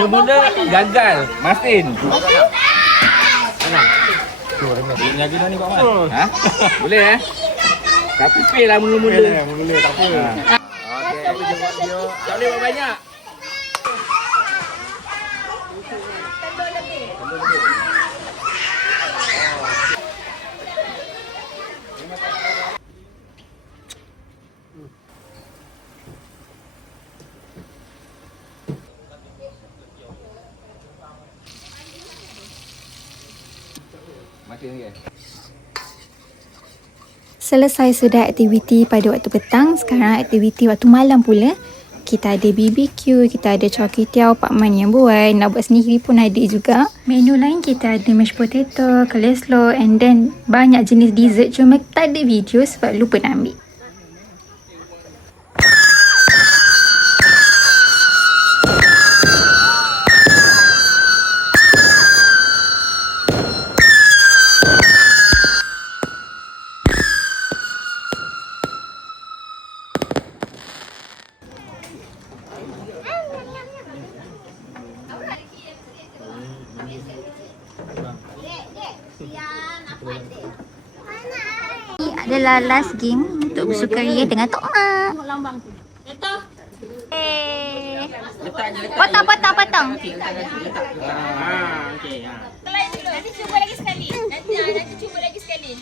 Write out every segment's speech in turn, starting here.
mula-mula gagal. Masin. Mana? Boleh jaga dah ni Pak Mat. Ha? Boleh Tapi fail lah mula-mula. Mula tak apa. Okey, tapi dia buat video. Tak boleh buat banyak. Selesai sudah aktiviti pada waktu petang, sekarang aktiviti waktu malam pula. Kita ada BBQ, kita ada char-kway-teow Pak Man yang buat, nak buat sendiri pun ada juga. Menu lain kita ada mashed potato, coleslaw and then banyak jenis dessert, cuma tak ada video sebab lupa nak ambil. Ini adalah last game untuk bersukaria dengan Tok Mak. Potong. Okey. Nanti cuba lagi sekali. Nanti cuba lagi sekali.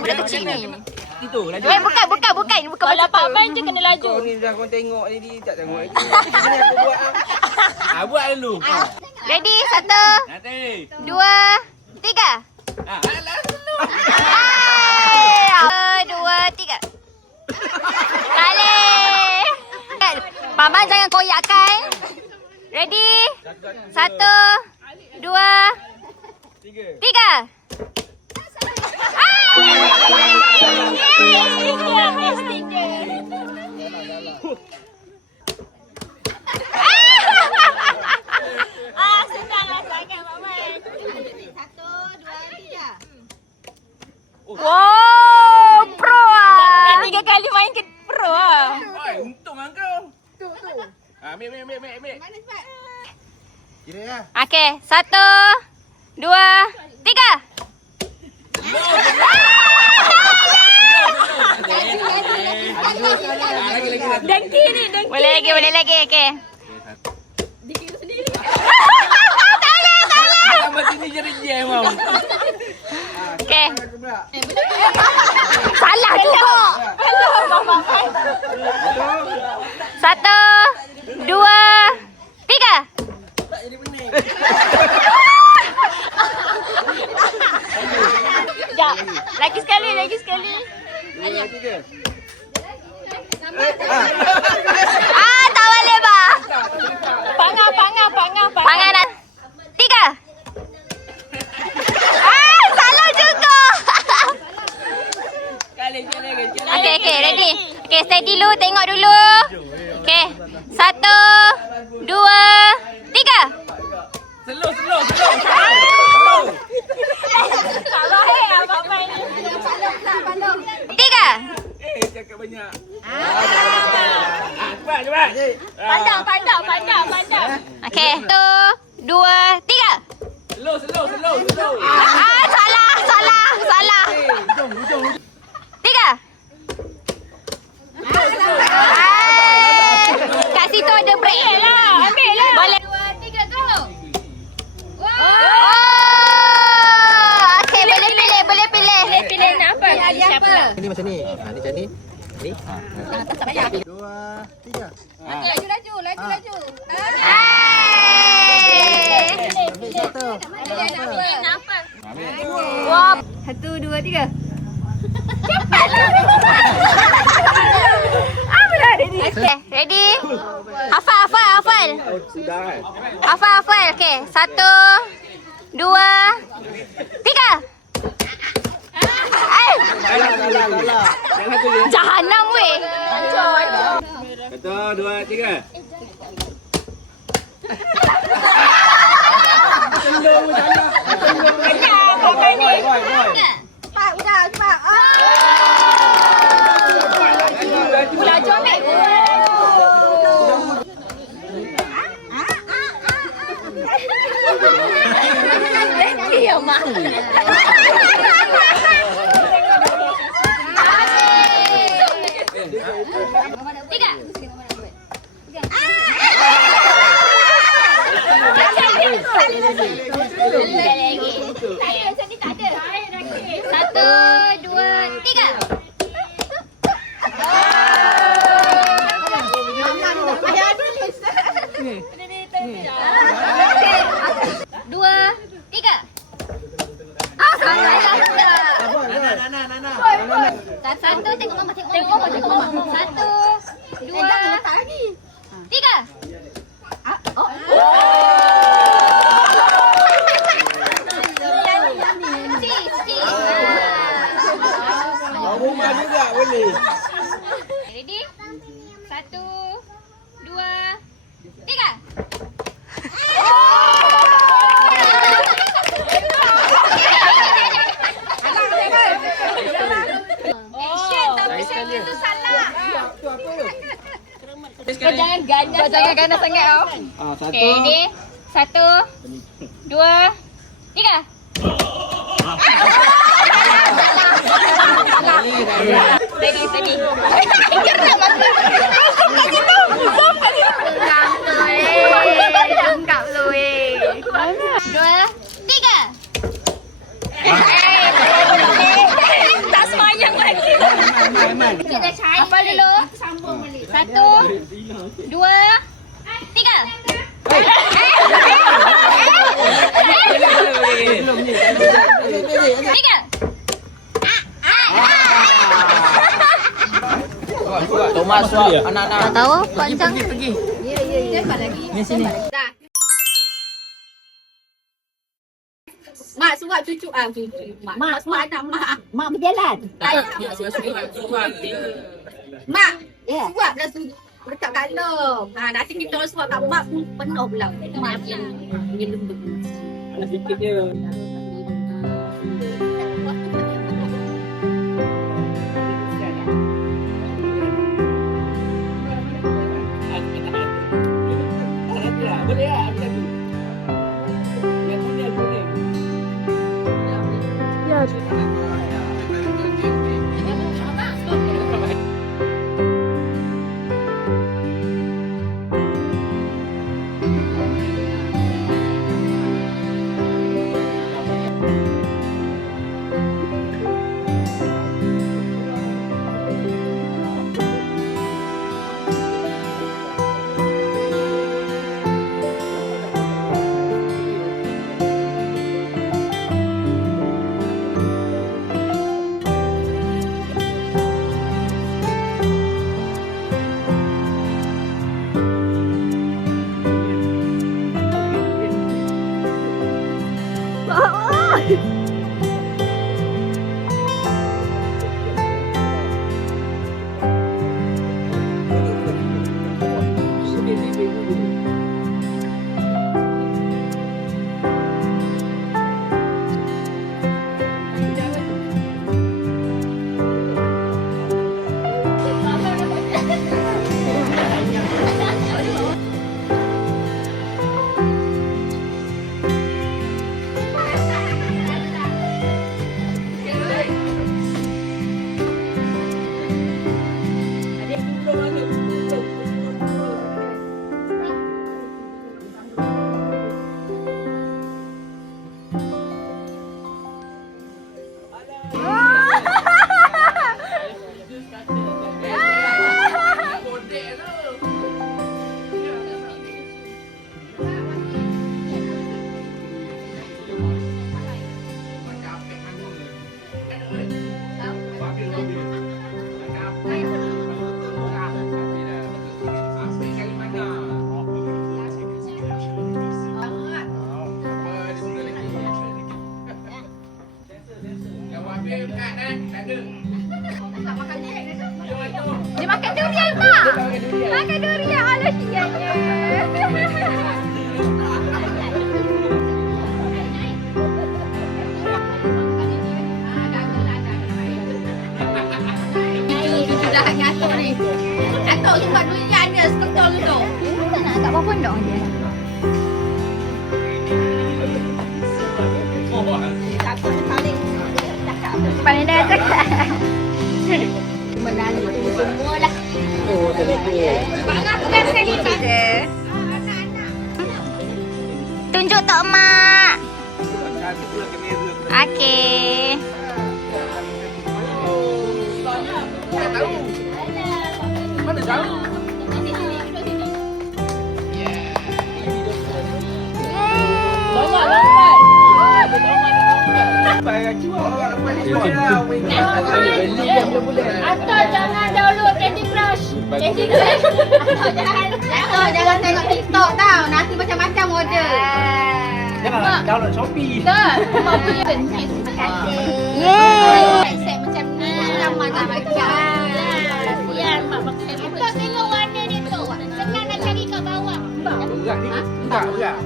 Budak kecil ni. Itu laju. Bukan. Kalau Pak Man je kena laju. Kau ni dah kau tengok ni tak tengok lagi. Sini aku buat. Buat dulu. Ready? 1, Nanti. 2, 3. Alah dulu. 2, 3. Kali. Paman jangan koyakkan. Ready? 1, 2, 3. Wow, pro ah. 3 kali main ke pro ah. Oi, untung kan kau. Tu. Ambil. Mana cepat? Kira ya. Okey, 1, 2, 3. Dengki ni. Boleh lagi. Okey. Dikira sendiri. Tambah sini jeri-jeri mau. Okey. Salah juga. 1, 2, 3. Sekejap. Lagi sekali. Tak boleh bah. Pangah. Pangan dah. 3. Salah juga. Okey, ready. Okey, steady dulu, tengok dulu. Okey. 1, 2, 3. Slow. Tak baik lah Pak Man ni. 3. Cakap banyak. Cepat. Pandang. Okey. 1, 2, 3. Slow. Salah. 3. Kat situ ada break lah. Ambil lah. Boleh. 2, 3, go. Okey, boleh pilih. Pilih nak apa? Siapa? Ini macam ni. Ni macam ni. Ni. Tak banyak. 2, 3. Laju. Ambil satu. Pilih nak apa? Wah. 1, 2, 3. Okay, ready? Hafal. Sudah. Hafal. Okey, 1, 2, 3. Salah. Jahanam weh. 1, 2, 3. Cepat. Dua, tiga. Satu, tengok mama, tengok mama. Satu, dua, tiga. Rumah juga boleh. Ready? Satu, dua, tiga. Action, tapi saya itu salah. Kau jangan ganas sangat kau. Satu. Okay, ready? Satu, dua, tiga. Steady. Tangkap lu Dua, tiga. Tak semayang lagi. Kita cari apa dulu? Sambung balik. Satu, dua, tiga. Tiga. Thomas anak-anak. Tak tahu, pancang. Pergi. Ya. Dapat lagi. Ni sini. Dah. Mak suap cucu cucu. Mak suap anak mak. Mak berjalan. Mak, suap dah letak kat dalam. Nanti kita orang suap kat mak pun penuh pula. Mak yang lembut. Ada sikit je. Boleh tak? Ambil satu. Yang kuning, kuning. Dia makan durian tak? Makan durian. Alah sianya. Dah ngatur ni. Ngatur sebab durian dia seketol tu. Tak nak kat bawah pondok je. Paling dah cakap. Menalu semua lah. Oh, telefon. Bangapkan sekali kita. Tunjuk Tok Mak. Okey. Mana tahu? Sini, duduk sini. Atau jangan download Candy Crush. Candy Crush. Atau jangan tengok TikTok tau. Nanti macam-macam order. Jangan download Shopee. Tak. Mak punya jenis. Terima kasih. Yeay. Set macam ni. Ramai tak macam. Kasihan mak pakai. Atau tengok warna dia tu. Senang nak cari kat bawah. Berat.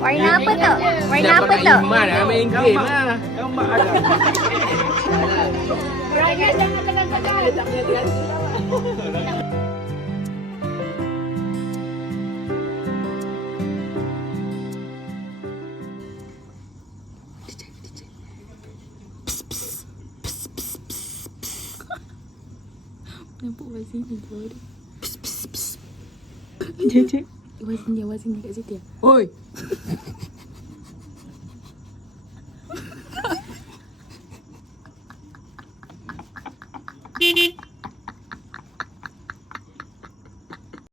Warna apa tu? Warna apa tu? Iman dah main game lah. Raya jangan tekan-tekan. Nampak wazin ni tu. Dia. Wazin dia kat situ. Oi.